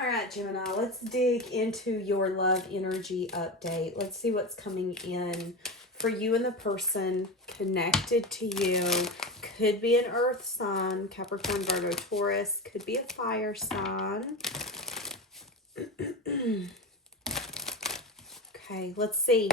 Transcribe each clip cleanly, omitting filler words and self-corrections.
All right, Gemini, let's dig into your love energy update. Let's see what's coming in for you and the person connected to you. Could be an earth sign, Capricorn, Virgo, Taurus. Could be a fire sign. Okay, let's see.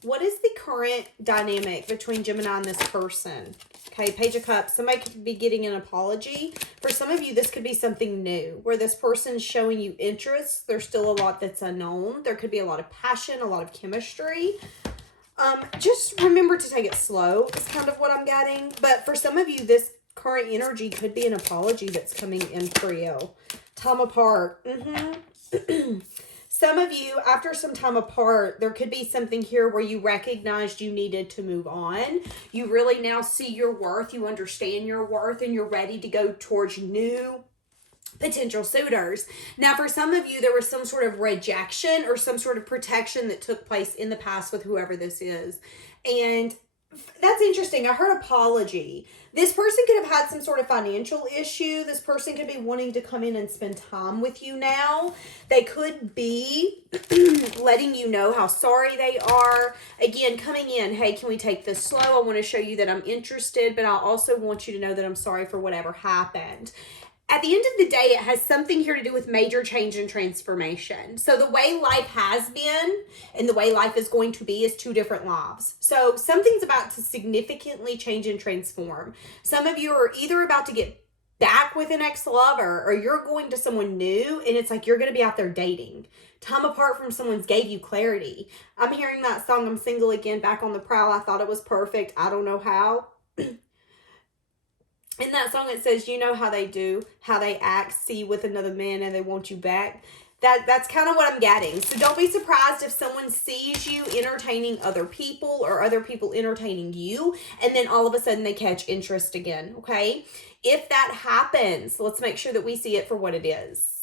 What is the current dynamic between Gemini and this person? Okay, Page of Cups. Somebody could be getting an apology. For some of you, this could be something new, where this person's showing you interest. There's still a lot that's unknown. There could be a lot of passion, a lot of chemistry. Just remember to take it slow is kind of what I'm getting. But for some of you, this current energy could be an apology that's coming in for you. Time apart. Some of you, after some time apart, there could be something here where you recognized you needed to move on. You really now see your worth. You understand your worth and you're ready to go towards new potential suitors. Now, for some of you, there was some sort of rejection or some sort of protection that took place in the past with whoever this is. And that's interesting. I heard apology. This person could have had some sort of financial issue. This person could be wanting to come in and spend time with you now. They could be letting you know how sorry they are. Again, coming in, hey, can we take this slow? I want to show you that I'm interested, but I also want you to know that I'm sorry for whatever happened. At the end of the day, it has something here to do with major change and transformation. So the way life has been and the way life is going to be is two different lives. So something's about to significantly change and transform. Some of you are either about to get back with an ex-lover or you're going to someone new and it's like you're going to be out there dating. Time apart from someone's gave you clarity. I'm hearing that song, I'm Single Again, Back on the Prowl. I thought it was perfect. I don't know how. In that song, it says, you know how they do, how they act, see with another man and they want you back. That's kind of what I'm getting. So don't be surprised if someone sees you entertaining other people or other people entertaining you, and then all of a sudden they catch interest again, okay? If that happens, let's make sure that we see it for what it is.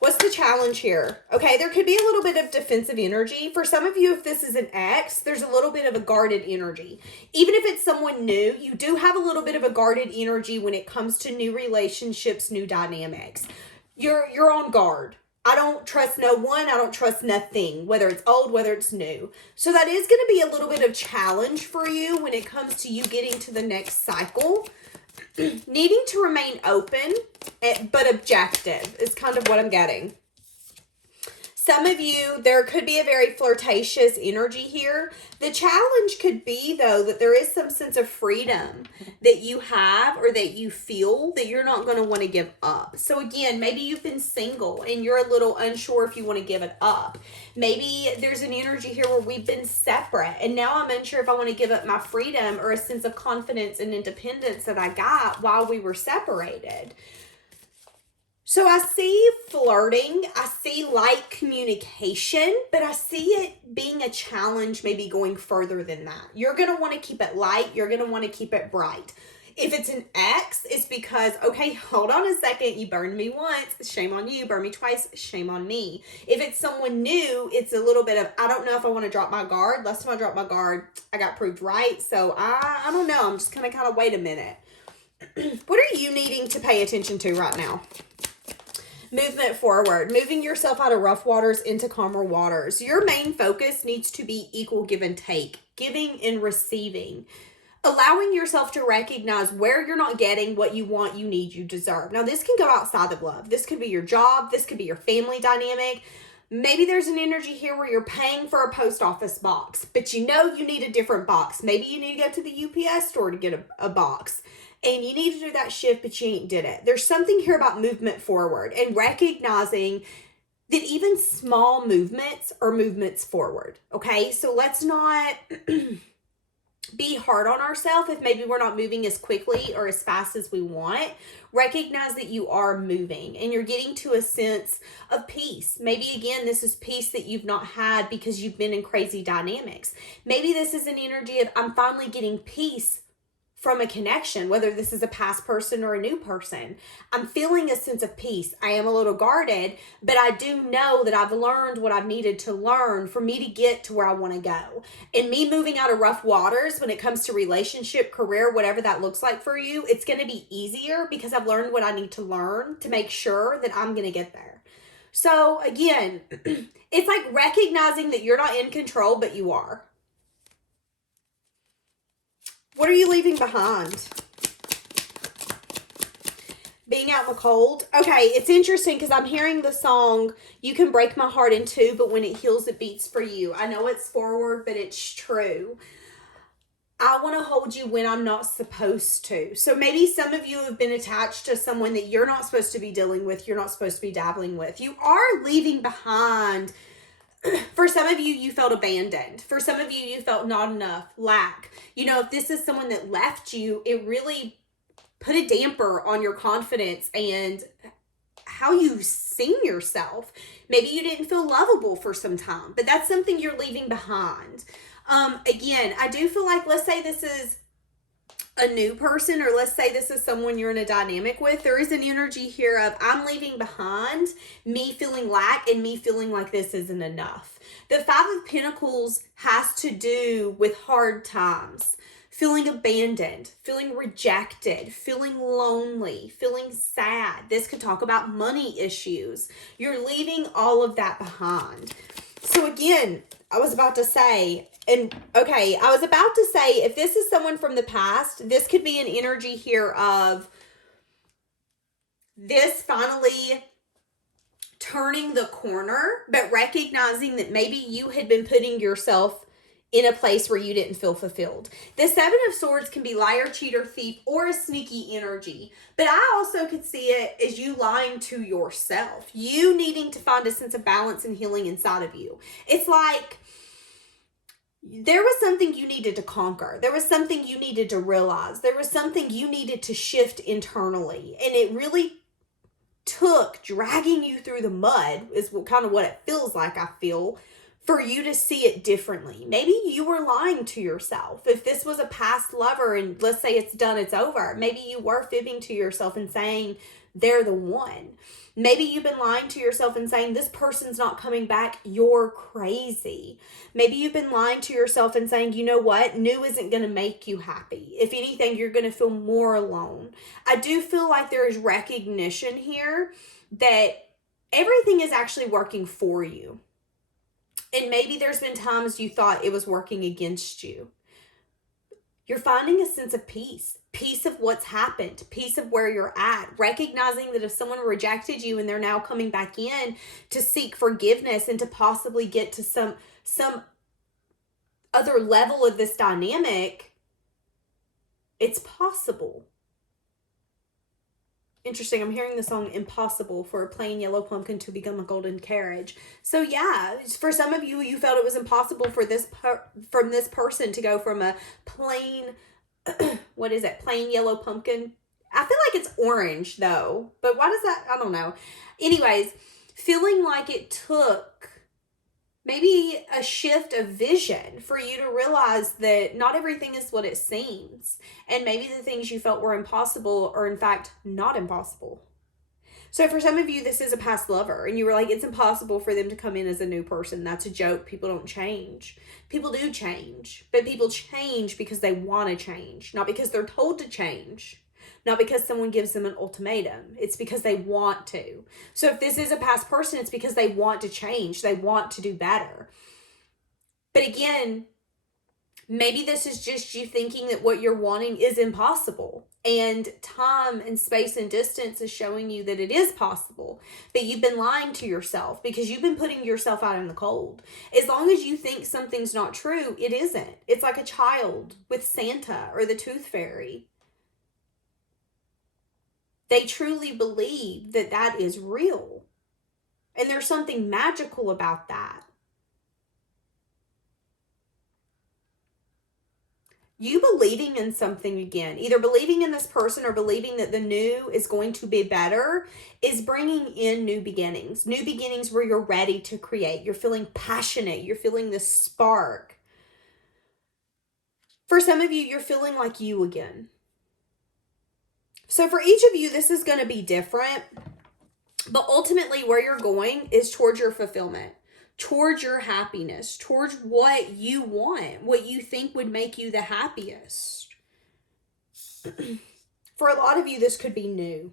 What's the challenge here? Okay, there could be a little bit of defensive energy. For some of you, if this is an ex, there's a little bit of a guarded energy. Even if it's someone new, you do have a little bit of a guarded energy when it comes to new relationships, new dynamics. You're on guard. I don't trust no one. I don't trust nothing, whether it's old, whether it's new. So that is going to be a little bit of challenge for you when it comes to you getting to the next cycle. Needing to remain open, but objective is kind of what I'm getting. Some of you, there could be a very flirtatious energy here. The challenge could be, though, that there is some sense of freedom that you have or that you feel that you're not going to want to give up. So again, maybe you've been single and you're a little unsure if you want to give it up. Maybe there's an energy here where we've been separate and now I'm unsure if I want to give up my freedom or a sense of confidence and independence that I got while we were separated. So I see flirting, I see light communication, but I see it being a challenge maybe going further than that. You're going to want to keep it light. You're going to want to keep it bright. If it's an ex, it's because, okay, hold on a second. You burned me once. Shame on you. Burn me twice. Shame on me. If it's someone new, it's a little bit of, I don't know if I want to drop my guard. Last time I dropped my guard, I got proved right. So I don't know. I'm just going to kind of wait a minute. What are you needing to pay attention to right now? Movement forward, moving yourself out of rough waters into calmer waters. Your main focus needs to be equal give and take, giving and receiving. Allowing yourself to recognize where you're not getting what you want, you need, you deserve. Now, this can go outside of love. This could be your job. This could be your family dynamic. Maybe there's an energy here where you're paying for a post office box, but you know you need a different box. Maybe you need to go to the UPS store to get a box. And you need to do that shift, but you ain't did it. There's something here about movement forward and recognizing that even small movements are movements forward, okay? So let's not be hard on ourselves if maybe we're not moving as quickly or as fast as we want. Recognize that you are moving and you're getting to a sense of peace. Maybe, again, this is peace that you've not had because you've been in crazy dynamics. Maybe this is an energy of I'm finally getting peace from a connection, whether this is a past person or a new person. I'm feeling a sense of peace. I am a little guarded, but I do know that I've learned what I've needed to learn for me to get to where I want to go. And me moving out of rough waters when it comes to relationship, career, whatever that looks like for you, it's going to be easier because I've learned what I need to learn to make sure that I'm going to get there. So again, it's like recognizing that you're not in control, but you are. What are you leaving behind? Being out in the cold. Okay, it's interesting because I'm hearing the song, "You Can Break My Heart in Two, but when it heals, it beats for you." I know it's forward, but it's true. I want to hold you when I'm not supposed to. So maybe some of you have been attached to someone that you're not supposed to be dealing with, you're not supposed to be dabbling with. You are leaving behind. For some of you, you felt abandoned. For some of you, you felt not enough, lack. You know, if this is someone that left you, it really put a damper on your confidence and how you've seen yourself. Maybe you didn't feel lovable for some time, but that's something you're leaving behind. Again, I do feel like, let's say this is a new person, or let's say this is someone you're in a dynamic with, there is an energy here of, I'm leaving behind me feeling lack and me feeling like this isn't enough. The Five of Pentacles has to do with hard times. Feeling abandoned, feeling rejected, feeling lonely, feeling sad. This could talk about money issues. You're leaving all of that behind. So again, I was about to say, if this is someone from the past, this could be an energy here of this finally turning the corner, but recognizing that maybe you had been putting yourself in a place where you didn't feel fulfilled. The Seven of Swords can be liar, cheater, thief, or a sneaky energy. But I also could see it as you lying to yourself. You needing to find a sense of balance and healing inside of you. It's like there was something you needed to conquer. There was something you needed to realize. There was something you needed to shift internally. And it really took dragging you through the mud, is kind of what it feels like, I feel, for you to see it differently. Maybe you were lying to yourself. If this was a past lover and let's say it's done, it's over, maybe you were fibbing to yourself and saying they're the one. Maybe you've been lying to yourself and saying this person's not coming back, you're crazy. Maybe you've been lying to yourself and saying, you know what, new isn't going to make you happy. If anything, you're going to feel more alone. I do feel like there is recognition here that everything is actually working for you. And maybe there's been times you thought it was working against you. You're finding a sense of peace of what's happened, peace of where you're at, recognizing that if someone rejected you and they're now coming back in to seek forgiveness and to possibly get to some other level of this dynamic, it's possible. Interesting. I'm hearing the song "Impossible" for a plain yellow pumpkin to become a golden carriage. So yeah, for some of you, you felt it was impossible for from this person to go from a plain, plain yellow pumpkin. I feel like it's orange though, but why does that? I don't know. Anyways, feeling like it took maybe a shift of vision for you to realize that not everything is what it seems. And maybe the things you felt were impossible are in fact not impossible. So for some of you, this is a past lover and you were like, it's impossible for them to come in as a new person. That's a joke. People don't change. People do change, but people change because they want to change, not because they're told to change. Not because someone gives them an ultimatum. It's because they want to. So if this is a past person, it's because they want to change. They want to do better. But again, maybe this is just you thinking that what you're wanting is impossible. And time and space and distance is showing you that it is possible. But you've been lying to yourself because you've been putting yourself out in the cold. As long as you think something's not true, it isn't. It's like a child with Santa or the Tooth Fairy. They truly believe that that is real. And there's something magical about that. You believing in something again, either believing in this person or believing that the new is going to be better, is bringing in new beginnings. New beginnings where you're ready to create. You're feeling passionate. You're feeling this spark. For some of you, you're feeling like you again. So for each of you, this is going to be different. But ultimately, where you're going is towards your fulfillment, towards your happiness, towards what you want, what you think would make you the happiest. For a lot of you, this could be new.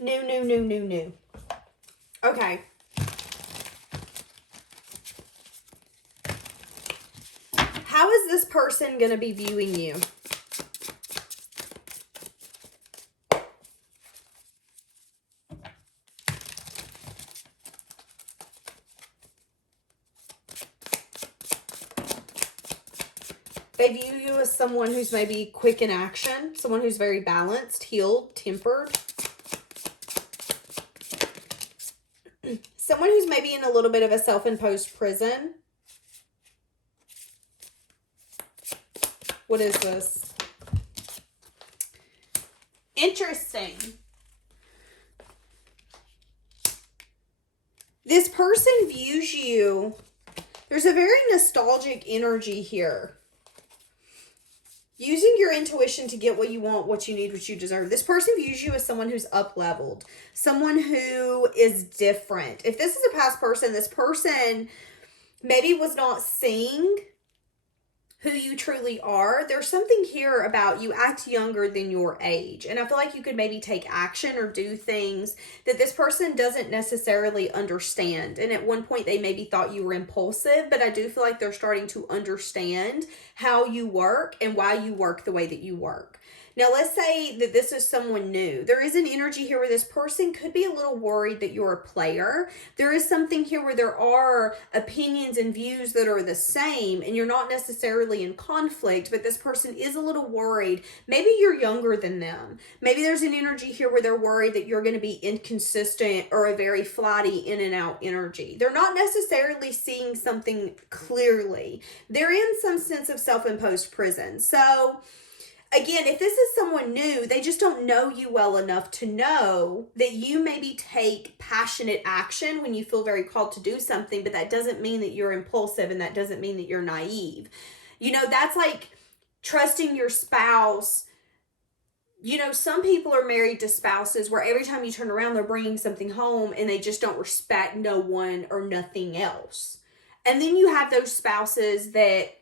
New. Okay. How is this person going to be viewing you? They view you as someone who's maybe quick in action, someone who's very balanced, healed, tempered. Someone who's maybe in a little bit of a self-imposed prison. What is this? Interesting. This person views you. There's a very nostalgic energy here. Using your intuition to get what you want, what you need, what you deserve. This person views you as someone who's up-leveled. Someone who is different. If this is a past person, this person maybe was not seeing who you truly are. There's something here about you act younger than your age. And I feel like you could maybe take action or do things that this person doesn't necessarily understand. And at one point they maybe thought you were impulsive, but I do feel like they're starting to understand how you work and why you work the way that you work. Now, let's say that this is someone new. There is an energy here where this person could be a little worried that you're a player. There is something here where there are opinions and views that are the same and you're not necessarily in conflict, but this person is a little worried. Maybe you're younger than them. Maybe there's an energy here where they're worried that you're going to be inconsistent or a very flighty in and out energy. They're not necessarily seeing something clearly. They're in some sense of self-imposed prison. So, again, if this is someone new, they just don't know you well enough to know that you maybe take passionate action when you feel very called to do something, but that doesn't mean that you're impulsive and that doesn't mean that you're naive. You know, that's like trusting your spouse. You know, some people are married to spouses where every time you turn around, they're bringing something home and they just don't respect no one or nothing else. And then you have those spouses that,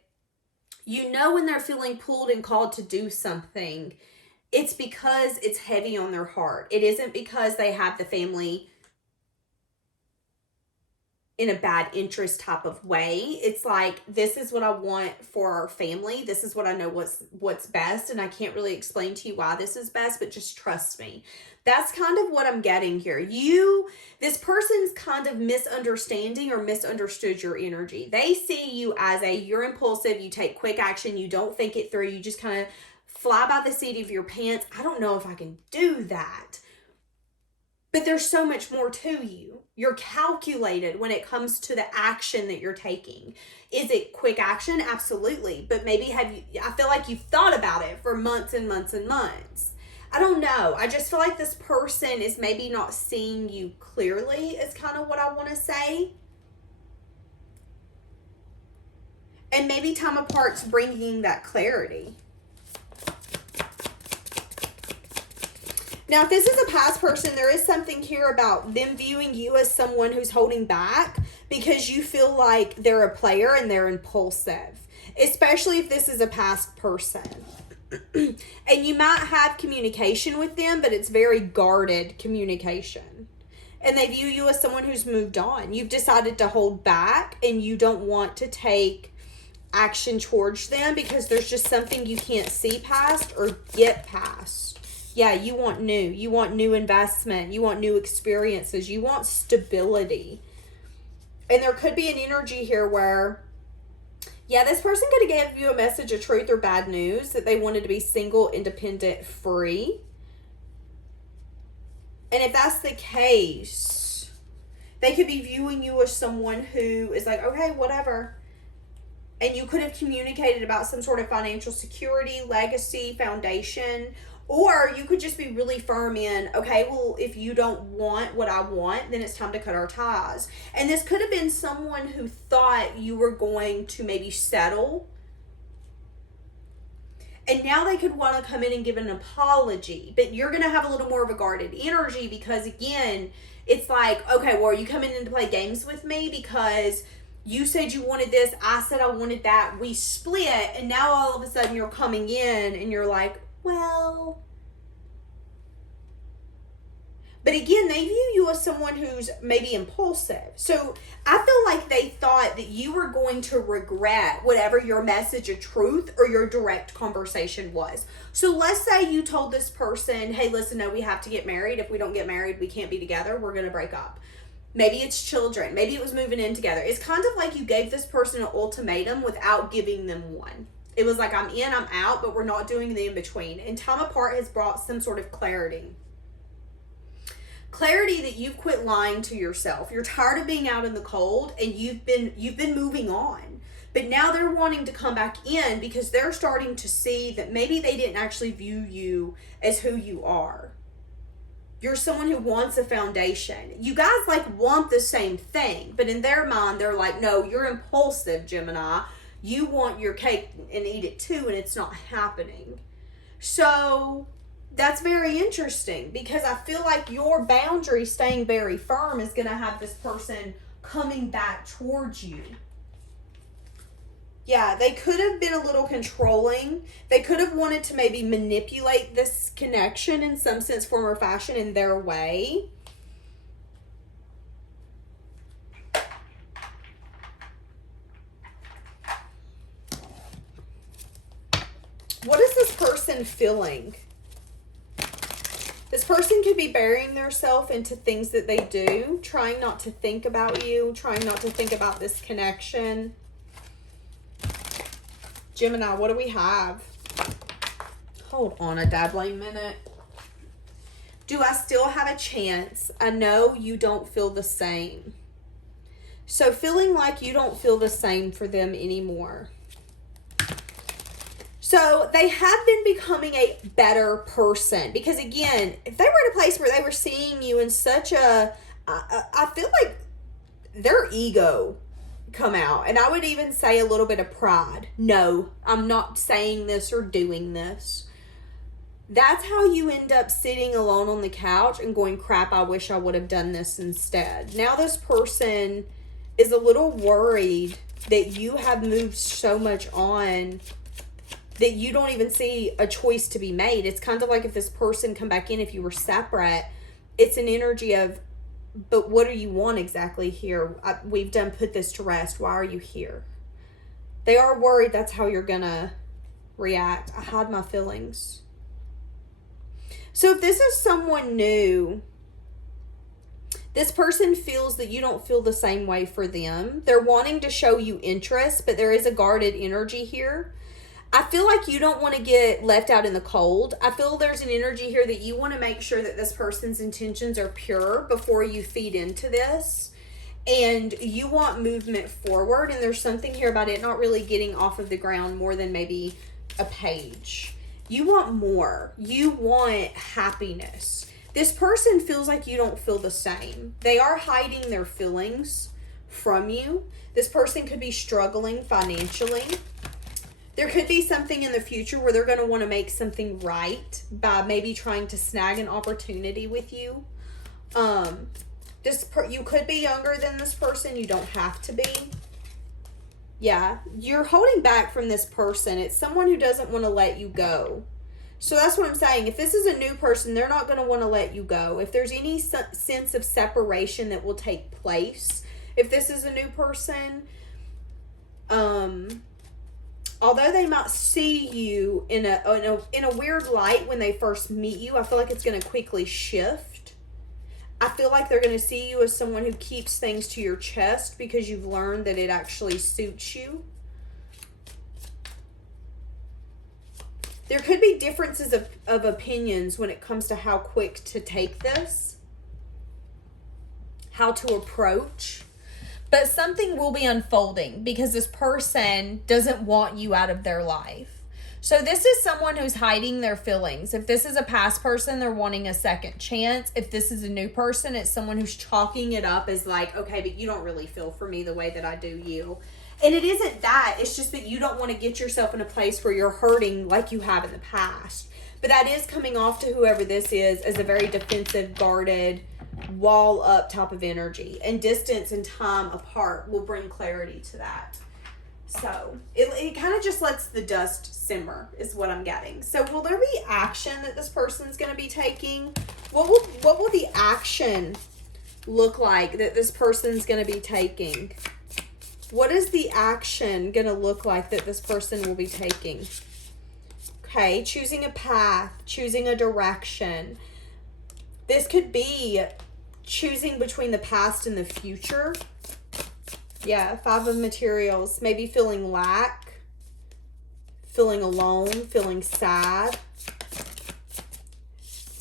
you know, when they're feeling pulled and called to do something, it's because it's heavy on their heart. It isn't because they have the family in a bad interest type of way. It's like, this is what I want for our family. This is what I know what's best. And I can't really explain to you why this is best, but just trust me. That's kind of what I'm getting here. This person's kind of misunderstanding or misunderstood your energy. They see you as you're impulsive, you take quick action, you don't think it through, you just kind of fly by the seat of your pants. I don't know if I can do that. But there's so much more to you. You're calculated when it comes to the action that you're taking. Is it quick action? Absolutely. But maybe I feel like you've thought about it for months and months and months. I don't know. I just feel like this person is maybe not seeing you clearly is kind of what I want to say. And maybe time apart's bringing that clarity. Now, if this is a past person, there is something here about them viewing you as someone who's holding back because you feel like they're a player and they're impulsive, especially if this is a past person. And you might have communication with them, but it's very guarded communication. And they view you as someone who's moved on. You've decided to hold back and you don't want to take action towards them because there's just something you can't see past or get past. Yeah, you want new. You want new investment. You want new experiences. You want stability. And there could be an energy here where, yeah, this person could have given you a message of truth or bad news that they wanted to be single, independent, free. And if that's the case, they could be viewing you as someone who is like, okay, whatever. And you could have communicated about some sort of financial security, legacy, foundation. Or you could just be really firm in, okay, well, if you don't want what I want, then it's time to cut our ties. And this could have been someone who thought you were going to maybe settle. And now they could want to come in and give an apology. But you're going to have a little more of a guarded energy because, again, it's like, okay, well, are you coming in to play games with me because you said you wanted this, I said I wanted that, we split, and now all of a sudden you're coming in and you're like, well, But again, they view you as someone who's maybe impulsive. So I feel like they thought that you were going to regret whatever your message of truth or your direct conversation was. So let's say you told this person, hey, listen, no, we have to get married. If we don't get married, we can't be together. We're going to break up. Maybe it's children. Maybe it was moving in together. It's kind of like you gave this person an ultimatum without giving them one. It was like, I'm in, I'm out, but we're not doing the in-between. And time apart has brought some sort of clarity. Clarity that you've quit lying to yourself. You're tired of being out in the cold, and you've been moving on. But now they're wanting to come back in because they're starting to see that maybe they didn't actually view you as who you are. You're someone who wants a foundation. You guys like want the same thing, but in their mind, they're like, no, you're impulsive, Gemini. You want your cake and eat it too, and it's not happening. So that's very interesting because I feel like your boundary staying very firm is going to have this person coming back towards you. Yeah, they could have been a little controlling. They could have wanted to maybe manipulate this connection in some sense, form, or fashion in their way. What is this person feeling? This person could be burying themselves into things that they do, trying not to think about you, trying not to think about this connection. Gemini, what do we have? Hold on a dabbling minute. Do I still have a chance? I know you don't feel the same. So feeling like you don't feel the same for them anymore. So they have been becoming a better person because, again, if they were in a place where they were seeing you in such a, I feel like their ego come out. And I would even say a little bit of pride. No, I'm not saying this or doing this. That's how you end up sitting alone on the couch and going, crap, I wish I would have done this instead. Now this person is a little worried that you have moved so much on that you don't even see a choice to be made. It's kind of like if this person come back in, if you were separate, it's an energy of, but what do you want exactly here? We've done put this to rest. Why are you here? They are worried that's how you're going to react. I hide my feelings. So if this is someone new, this person feels that you don't feel the same way for them. They're wanting to show you interest, but there is a guarded energy here. I feel like you don't want to get left out in the cold. I feel there's an energy here that you want to make sure that this person's intentions are pure before you feed into this. And you want movement forward. And there's something here about it not really getting off of the ground more than maybe a page. You want more. You want happiness. This person feels like you don't feel the same. They are hiding their feelings from you. This person could be struggling financially. There could be something in the future where they're going to want to make something right by maybe trying to snag an opportunity with you. You could be younger than this person. You don't have to be. Yeah, you're holding back from this person. It's someone who doesn't want to let you go. So that's what I'm saying. If this is a new person, they're not going to want to let you go. If there's any sense of separation that will take place, if this is a new person, although they might see you in a weird light when they first meet you, I feel like it's going to quickly shift. I feel like they're going to see you as someone who keeps things to your chest because you've learned that it actually suits you. There could be differences of opinions when it comes to how quick to take this, how to approach. But something will be unfolding because this person doesn't want you out of their life. So this is someone who's hiding their feelings. If this is a past person, they're wanting a second chance. If this is a new person, it's someone who's chalking it up as like, okay, but you don't really feel for me the way that I do you. And it isn't that. It's just that you don't want to get yourself in a place where you're hurting like you have in the past. But that is coming off to whoever this is as a very defensive, guarded, wall up type of energy. And distance and time apart will bring clarity to that. So it kind of just lets the dust simmer is what I'm getting. So will there be action that this person's going to be taking? What will the action look like that this person's going to be taking? What is the action going to look like that this person will be taking? Okay, choosing a path, choosing a direction. This could be choosing between the past and the future. Yeah, 5 of materials. Maybe feeling lack, feeling alone, feeling sad.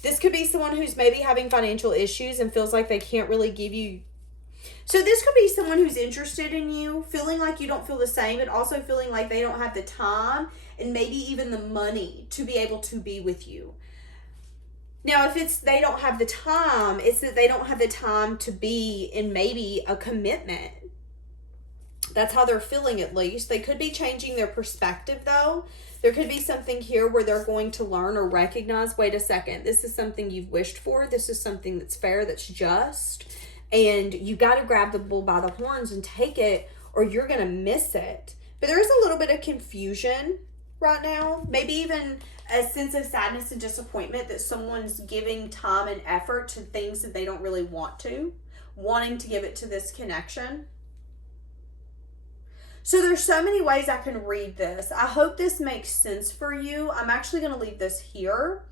This could be someone who's maybe having financial issues and feels like they can't really give you. So this could be someone who's interested in you, feeling like you don't feel the same, but also feeling like they don't have the time and maybe even the money to be able to be with you. Now, if it's they don't have the time, it's that they don't have the time to be in maybe a commitment. That's how they're feeling, at least. They could be changing their perspective, though. There could be something here where they're going to learn or recognize, wait a second, this is something you've wished for. This is something that's fair, that's just. And you got to grab the bull by the horns and take it, or you're going to miss it. But there is a little bit of confusion right now. Maybe even a sense of sadness and disappointment that someone's giving time and effort to things that they don't really want to, wanting to give it to this connection. So there's so many ways I can read this. I hope this makes sense for you. I'm actually going to leave this here.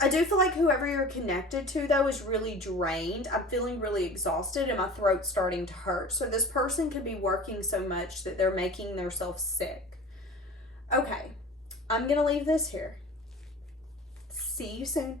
I do feel like whoever you're connected to, though, is really drained. I'm feeling really exhausted and my throat's starting to hurt. So this person could be working so much that they're making themselves sick. Okay, I'm going to leave this here. See you soon.